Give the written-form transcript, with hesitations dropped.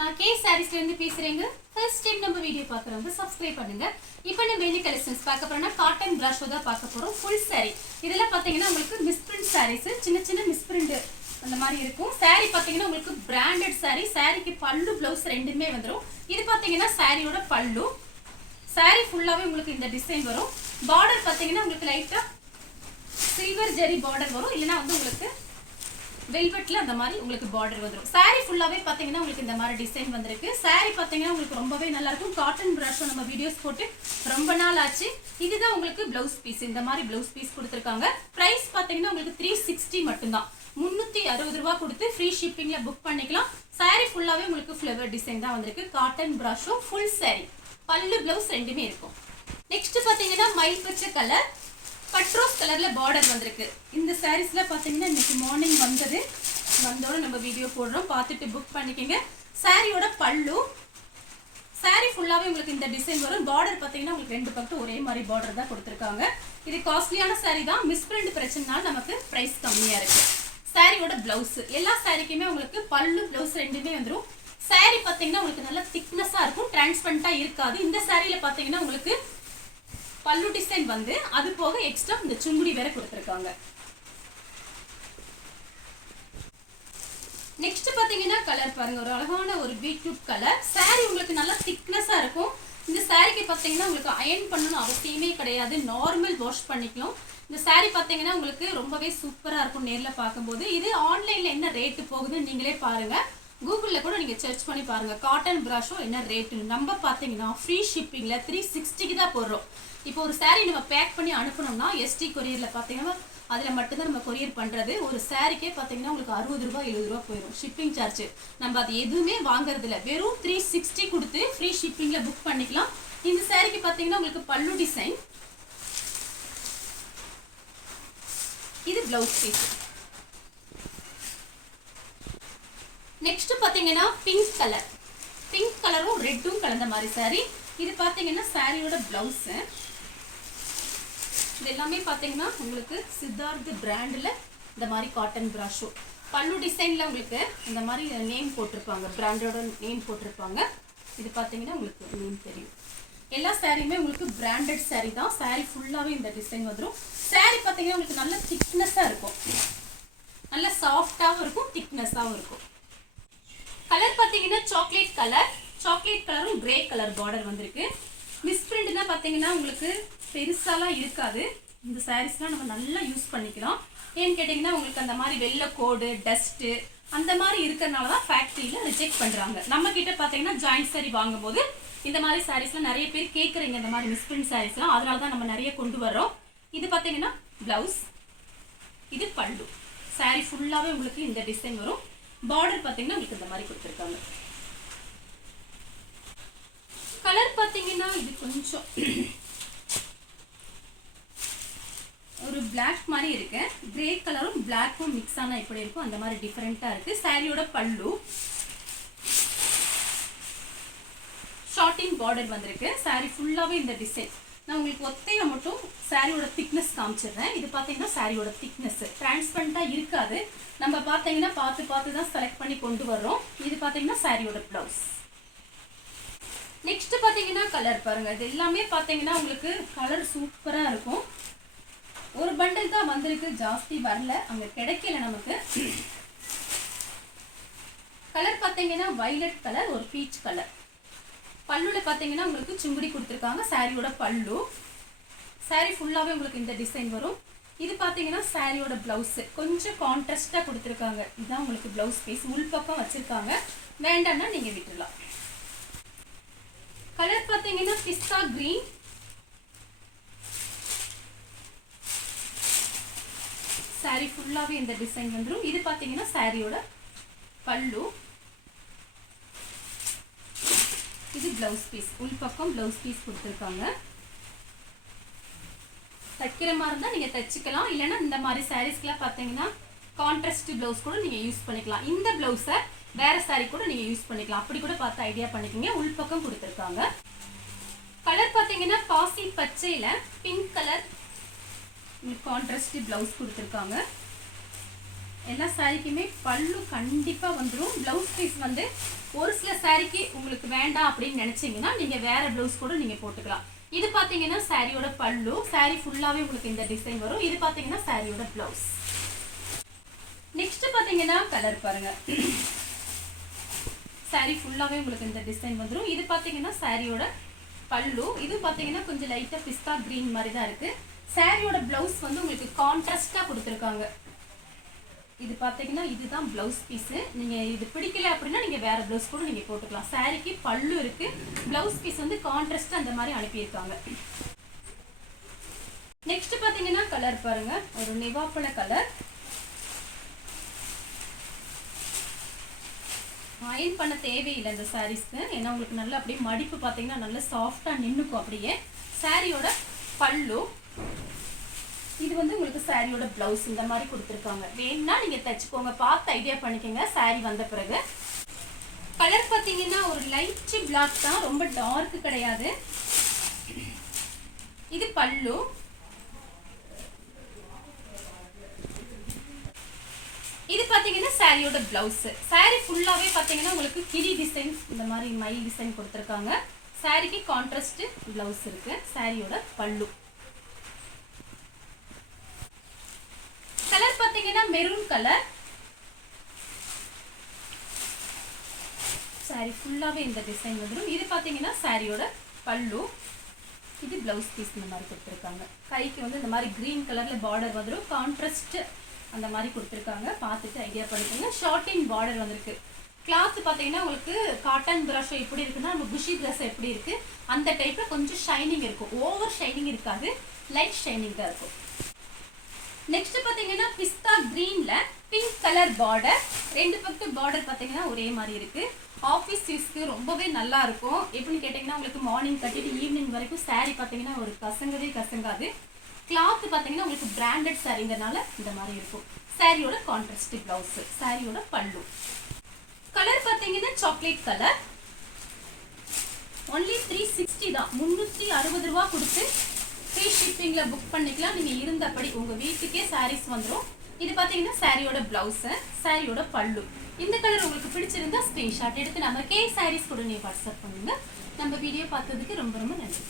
நான் கே சாரீஸ்ல இருந்து பேசுறேங்க. ஃபர்ஸ்ட் டைம் நம்ம வீடியோ பார்க்குறவங்க சப்ஸ்கிரைப் பண்ணுங்க. இப்போ நம்ம வெளி கலெக்ஷன்ஸ் பார்க்க போறோம்னா காட்டன் பிராஷோ தான் பார்க்க போறோம். ஃபுல் சாரி இதெல்லாம் பார்த்தீங்கன்னா உங்களுக்கு மிஸ்பிரிண்ட் சாரீஸ், சின்ன சின்ன மிஸ்பிரிண்ட் அந்த மாதிரி இருக்கும். சாரி பார்த்தீங்கன்னா உங்களுக்கு பிராண்டட் சாரி. சாரிக்கு பல்லு பிளவுஸ் ரெண்டுமே வந்துடும். இது பார்த்தீங்கன்னா சாரியோட பல்லு. சாரி ஃபுல்லாவே உங்களுக்கு இந்த டிசைன் வரும். பார்டர் பார்த்தீங்கன்னா உங்களுக்கு லைட்டா சில்வர் ஜெரி பார்டர் வரும், இல்லைன்னா வந்து உங்களுக்கு வெல்வெட்ல அந்த மாதிரி உங்களுக்கு பார்டர் வந்துடும். சாரி ஃபுல்லாவே பாத்தீங்கன்னா உங்களுக்கு இந்த மாதிரி டிசைன் வந்திருக்கு. சாரி பாத்தீங்கன்னா உங்களுக்கு ரொம்பவே நல்லா இருக்கும். காட்டன் பிராஷோ நம்ம வீடியோஸ் போட்டு ரொம்ப நாள் ஆச்சு. இதுதான் உங்களுக்கு பிளவுஸ் பீஸ். இந்த மாதிரி பிளவுஸ் பீஸ் கொடுத்துருக்காங்க. பிரைஸ் பாத்தீங்கன்னா உங்களுக்கு 360 மட்டும்தான். 360 ரூபாய் கொடுத்து ஃப்ரீ ஷிப்பிங்ல புக் பண்ணிக்கலாம். சாரி ஃபுல்லாவே உங்களுக்கு ஃப்ளவர் டிசைன் தான் வந்திருக்கு. காட்டன் பிராஷோ ஃபுல் சாரி, பல்லு பிளவுஸ் ரெண்டுமே இருக்கும். நெக்ஸ்ட் பாத்தீங்கன்னா மயில் பச்சை கலர் பட்ரோஸ் கலர்ல பார்டர் வந்திருக்கு. இந்த சாரீஸ்ல பாத்தீங்கன்னா இன்னைக்கு மார்னிங் வந்தோட நம்ம வீடியோ போடுறோம், பார்த்துட்டு புக் பண்ணிக்கங்க. சாரியோட பல்லு. சாரி ஃபுல்லாவே உங்களுக்கு இந்த டிசைன் வரும். பார்டர் பாத்தீங்கன்னா உங்களுக்கு ரெண்டு பக்கம் ஒரே மாதிரி பார்டர் தான் கொடுத்துருக்காங்க. இது காஸ்ட்லியான சாரி தான். மிஸ்பிரிண்ட் பிரச்சனைனால நமக்கு பிரைஸ் கம்மியா இருக்கு. சாரியோட பிளவுஸ், எல்லா சாரிக்குமே உங்களுக்கு பல்லு பிளவுஸ் ரெண்டுமே வந்துடும். சாரி பாத்தீங்கன்னா உங்களுக்கு நல்ல திக்னஸா இருக்கும், டிரான்ஸ்பரண்டா இருக்காது. இந்த சாரியில பாத்தீங்கன்னா உங்களுக்கு பல்லு டிசைன் வந்து அது போக எக்ஸ்ட்ரா இந்த சுங்குடி வேற கொடுத்திருக்காங்க. நெக்ஸ்ட் பாத்தீங்கன்னா கலர் பாருங்க, ஒரு அழகான ஒரு பீட்ரூட் கலர். சாரி உங்களுக்கு நல்லா திக்னஸா இருக்கும். இந்த சாரிக்கு பாத்தீங்கன்னா உங்களுக்கு அயர்ன் பண்ணணும் அவசியமே கிடையாது, நார்மல் வாஷ் பண்ணிக்கலாம். இந்த சாரி பாத்தீங்கன்னா உங்களுக்கு ரொம்பவே சூப்பரா இருக்கும் நேர்ல பார்க்கும்போது. இது ஆன்லைன்ல என்ன ரேட் போகுதுன்னு நீங்களே பாருங்க. கூகுள்ல கூட நீங்க சர்ச் பண்ணி பாருங்க காட்டன் பிராஷோ என்ன ரேட். நம்ம பாத்தீங்கன்னா ஃப்ரீ ஷிப்பிங்ல 360 தான் போடுறோம். இப்போ ஒரு சாரி நம்ம பேக் பண்ணி அனுப்பணும்னா எஸ்டி கொரியர்ல பாத்தீங்கன்னா அதுல மட்டும்தான் நம்ம கொரியர் பண்றது. ஒரு சாரிக்கே பாத்தீங்கன்னா உங்களுக்கு 60 ரூபாய் 70 ரூபாய் போயிடும் ஷிப்பிங் சார்ஜ். நம்ம அது எதுவுமே வாங்குறது இல்ல, வெறும் 360 கொடுத்து ஃப்ரீ ஷிப்பிங்ல புக் பண்ணிக்கலாம். இந்த சாரிக்கு பாத்தீங்கன்னா உங்களுக்கு பல்லு டிசைன், இது பிளவுஸ் பீஸ். நெக்ஸ்ட் பாத்தீங்கன்னா பிங்க் கலர், பிங்க் கலரும் ரெட்டும் கலந்த மாதிரி சாரி. இது பாத்தீங்கன்னா சாரியோட பிளவுஸ். இது எல்லாமே பாத்தீங்கன்னா உங்களுக்கு சித்தார்த் பிராண்ட்ல இந்த மாதிரி காட்டன் பிராஷோ. பல்லு டிசைன்ல உங்களுக்கு இந்த மாதிரி நேம் போட்டிருப்பாங்க, பிராண்டோட நேம் போட்டிருப்பாங்க. இது பாத்தீங்கன்னா உங்களுக்கு நேம் தெரியும். எல்லா சாரியுமே உங்களுக்கு பிராண்டட் சாரி தான். சாரி ஃபுல்லாவே இந்த டிசைன் வந்துடும். சாரி பாத்தீங்கன்னா உங்களுக்கு நல்ல திக்னஸா இருக்கும், நல்ல சாஃப்டாவும் இருக்கும், திக்னஸாவும் இருக்கும். கலர் பாத்தீங்கன்னா சாக்லேட் கலர், சாக்லேட் கலரும் கிரே கலர் பார்டர் வந்திருக்கு. மிஸ்பிரிண்ட்னா பாத்தீங்கன்னா உங்களுக்கு பெருசாலாம் இருக்காது. இந்த சாரீஸ்லாம் நம்ம நல்லா யூஸ் பண்ணிக்கலாம். ஏன்னு கேட்டிங்கன்னா உங்களுக்கு அந்த மாதிரி வெள்ளை கோடு டஸ்ட் அந்த மாதிரி இருக்கிறதுனால தான் ஃபேக்ட்ரியில் ரிஜெக்ட் பண்ணுறாங்க. நம்ம கிட்ட பார்த்தீங்கன்னா ஜாயிண்ட் சாரி வாங்கும்போது இந்த மாதிரி சாரீஸ்லாம் நிறைய பேர் கேட்குறீங்க, இந்த மாதிரி மிஸ்பிரிண்ட் சாரீஸ்லாம், அதனால தான் நம்ம நிறைய கொண்டு வர்றோம். இது பார்த்தீங்கன்னா பிளவுஸ், இது பல்லு. சாரி ஃபுல்லாகவே உங்களுக்கு இந்த டிசைன் வரும். பார்டர் பார்த்தீங்கன்னா உங்களுக்கு இந்த மாதிரி கொடுத்துருக்காங்க. கலர் பார்த்தீங்கன்னா இது கொஞ்சம் ஒரு பிளாக் மாதிரி இருக்கு. கிரே கலரும் பிளாக்கும் மிக்ஸ் ஆனா எப்படி இருக்கும் அந்த மாதிரி டிஃபரெண்டா இருக்கு. சாரியோட பல்லு ஷார்ட்டிங் பார்டர் வந்திருக்கு. சாரி ஃபுல்லாவே இந்த டிசைன். நான் உங்களுக்கு ஒத்தையில மட்டும் சாரியோட திக்னஸ் காமிச்சிடுறேன். இது பார்த்தீங்கன்னா சாரியோட திக்னஸ் டிரான்ஸ்பரண்டா இருக்காது. நம்ம பார்த்தீங்கன்னா பார்த்து தான் செலக்ட் பண்ணி கொண்டு வர்றோம். இது பார்த்தீங்கன்னா சாரியோட பிளவுஸ். நெக்ஸ்ட் பார்த்தீங்கன்னா கலர் பாருங்க, இது எல்லாமே பார்த்தீங்கன்னா உங்களுக்கு கலர் சூப்பரா இருக்கும். ஒரு பண்டல் தான் வந்திருக்கு, ஜாஸ்தி வரல, அங்க கிடைக்கல நமக்கு. கலர் பார்த்தீங்கன்னா வயலட் கலர், ஒரு பீச் கலர். பல்லுல பார்த்தீங்கன்னா உங்களுக்கு சுங்குடி கொடுத்துருக்காங்க. சாரியோட பல்லு. சாரி ஃபுல்லாவே உங்களுக்கு இந்த டிசைன் வரும். இது பார்த்தீங்கன்னா சாரியோட பிளவுஸ் கொஞ்சம் கான்ட்ராஸ்டா கொடுத்துருக்காங்க. இதுதான் உங்களுக்கு பிளவுஸ் பீஸ். உள் பக்கம் வச்சிருக்காங்க, வேண்டாம்னா நீங்க விட்டுடலாம். கலர் பார்த்தீங்கன்னா பிஸ்தா கிரீன், சாரி ஃபுல்லாவே இந்த டிசைன் வந்துடும். இது பார்த்தீங்கன்னா சாரியோட பல்லு, இது பிளவுஸ் பீஸ். உள் பக்கம் பிளவுஸ் பீஸ் கொடுத்துருக்காங்க. தைக்கிற மாதிரி இருந்தால் நீங்கள் தைச்சிக்கலாம், இல்லைன்னா இந்த மாதிரி சாரீஸ்க்குலாம் பார்த்தீங்கன்னா கான்ட்ராஸ்ட் பிளவுஸ் கூட நீங்கள் யூஸ் பண்ணிக்கலாம். இந்த பிளவுஸை வேற சாரி கூட நீங்கள் யூஸ் பண்ணிக்கலாம், அப்படி கூட பார்த்து ஐடியா பண்ணிக்கோங்க. உள் பக்கம் கொடுத்துருக்காங்க. கலர் பார்த்தீங்கன்னா பாசி பச்சையில பிங்க் கலர் கான்ட்ராஸ்ட் பிளவுஸ் கொடுத்துருக்காங்க. எல்லா சாரிக்குமே பல்லு கண்டிப்பாக வந்துடும். பிளவுஸ் பீஸ் வந்து ஒரு சில சாரிக்கு உங்களுக்கு வேண்டாம் அப்படின்னு நினைச்சீங்கன்னா நீங்க வேற பிளவுஸ் கூட நீங்க போட்டுக்கலாம். இது பாத்தீங்கன்னா சாரியோட பல்லு. சாரி ஃபுல்லாவே உங்களுக்கு இந்த டிசைன் வரும். இது பாத்தீங்கன்னா சாரியோட பிளவுஸ். நெக்ஸ்ட் பாத்தீங்கன்னா கலர் பாருங்க. சாரி ஃபுல்லாவே உங்களுக்கு இந்த டிசைன் வந்துரும். இது பாத்தீங்கன்னா சாரியோட பல்லு. இது பாத்தீங்கன்னா கொஞ்சம் லைட்டா பிஸ்தா கிரீன் மாதிரி தான் இருக்கு. சாரியோட பிளவுஸ் வந்து உங்களுக்கு கான்ட்ராஸ்டா கொடுத்துருக்காங்க. இது பாத்தீங்கன்னா இதுதான் பிளவுஸ் பீஸ். நீங்க இது பிடிக்கல அப்படின்னா நீங்க வேற பிளவுஸ் கூட நீங்க போட்டுக்கலாம். சாரிக்கு பல்லு இருக்கு, பிளவுஸ் பீஸ் வந்து கான்ட்ராஸ்டா அந்த மாதிரி அனுப்பியிருக்காங்க. நெக்ஸ்ட் பாத்தீங்கன்னா கலர் பாருங்க, ஒரு நிவாப்பழ கலர். அயன் பண்ண தேவையில்லை இந்த சாரீஸ்க்கு. ஏன்னா உங்களுக்கு நல்லா அப்படியே மடிப்பு பாத்தீங்கன்னா நல்லா சாஃப்டா நின்னுக்கும் அப்படியே. சாரியோட பல்லு. இது வந்து உங்களுக்கு சாரியோட பிளவுஸ் இந்த மாதிரி கொடுத்துருக்காங்க. வேணும்னா நீங்க தச்சுக்கோங்க, பார்த்து ஐடியா பண்ணிக்கோங்க சாரி வந்த பிறகு. கலர் பார்த்தீங்கன்னா ஒரு லைட் பிளாக் தான், ரொம்ப டார்க் கிடையாது. இது பல்லு. இது பார்த்தீங்கன்னா சாரியோட பிளவுஸ். சாரி ஃபுல்லாவே பார்த்தீங்கன்னா உங்களுக்கு கிளி டிசைன் இந்த மாதிரி மயில் டிசைன் கொடுத்துருக்காங்க. சாரிக்கு கான்ட்ராஸ்ட் பிளவுஸ் இருக்கு. சாரியோட பல்லு. கலர் பாத்தீங்கன்னா மெரூன் கலர். சாரி ஃபுல்லாவே இந்த டிசைன் வந்துடும். இது பாத்தீங்கன்னா சாரியோட பல்லு. இது பிளவுஸ் பீஸ் இந்த மாதிரி கொடுத்துருக்காங்க. கைக்கு வந்து இந்த மாதிரி கிரீன் கலர்ல பார்டர் வந்துடும். கான்ட்ராஸ்ட் அந்த மாதிரி கொடுத்துருக்காங்க. பார்த்துட்டு ஐடியா பண்ணிக்கோங்க. ஷார்ட்டின் பார்டர் வந்திருக்கு. கிளாத் பாத்தீங்கன்னா உங்களுக்கு காட்டன் பிரஷ் எப்படி இருக்குன்னா நம்ம குஷி ட்ரெஸ் எப்படி இருக்கு அந்த டைப்ல கொஞ்சம் ஷைனிங் இருக்கும். ஓவர் ஷைனிங் இருக்காது, லைட் ஷைனிங் தான் இருக்கும். நெக்ஸ்ட் பாத்தீங்கன்னா பிஸ்தா கிரீன்ல பிங்க் கலர் பார்டர். ரெண்டு பக்கம் பார்டர் பாத்தீங்கன்னா ஒரே மாதிரி இருக்கு. ஆஃபீஸ் யூஸ்க்கு ரொம்பவே நல்லா இருக்கும். எப்படின்னு கேட்டீங்கன்னா உங்களுக்கு மார்னிங் கட்டிட்டு ஈவினிங் வரைக்கும் சாரி பாத்தீங்கன்னா ஒரு கசங்காது. கிளாத் பாத்தீங்கன்னா உங்களுக்கு பிராண்டட் சாரிங்கிறனால இந்த மாதிரி இருக்கும். சாரியோட கான்ட்ராஸ்ட் பிளவுஸ். சாரியோட பல்லு. கலர் பாத்தீங்கன்னா சாக்லேட் கலர். ஒன்லி 360 தான், 360 ரூபாய் கொடுத்து ஃப்ரீ ஷிப்பிங்ல புக் பண்ணிக்கலாம். நீங்க இருந்தபடி உங்க வீட்டுக்கே சாரீஸ் வந்துடும். இது பாத்தீங்கன்னா சாரியோட பிளவுஸ், சாரியோட பல்லு. இந்த கலர் உங்களுக்கு பிடிச்சிருந்தா ஸ்கிரீன்ஷாட் எடுத்து நம்ம கே சாரீஸ் கூட நீங்க வாட்ஸ்அப் பண்ணுங்க. நம்ம வீடியோ பார்த்ததுக்கு ரொம்ப ரொம்ப நன்றி.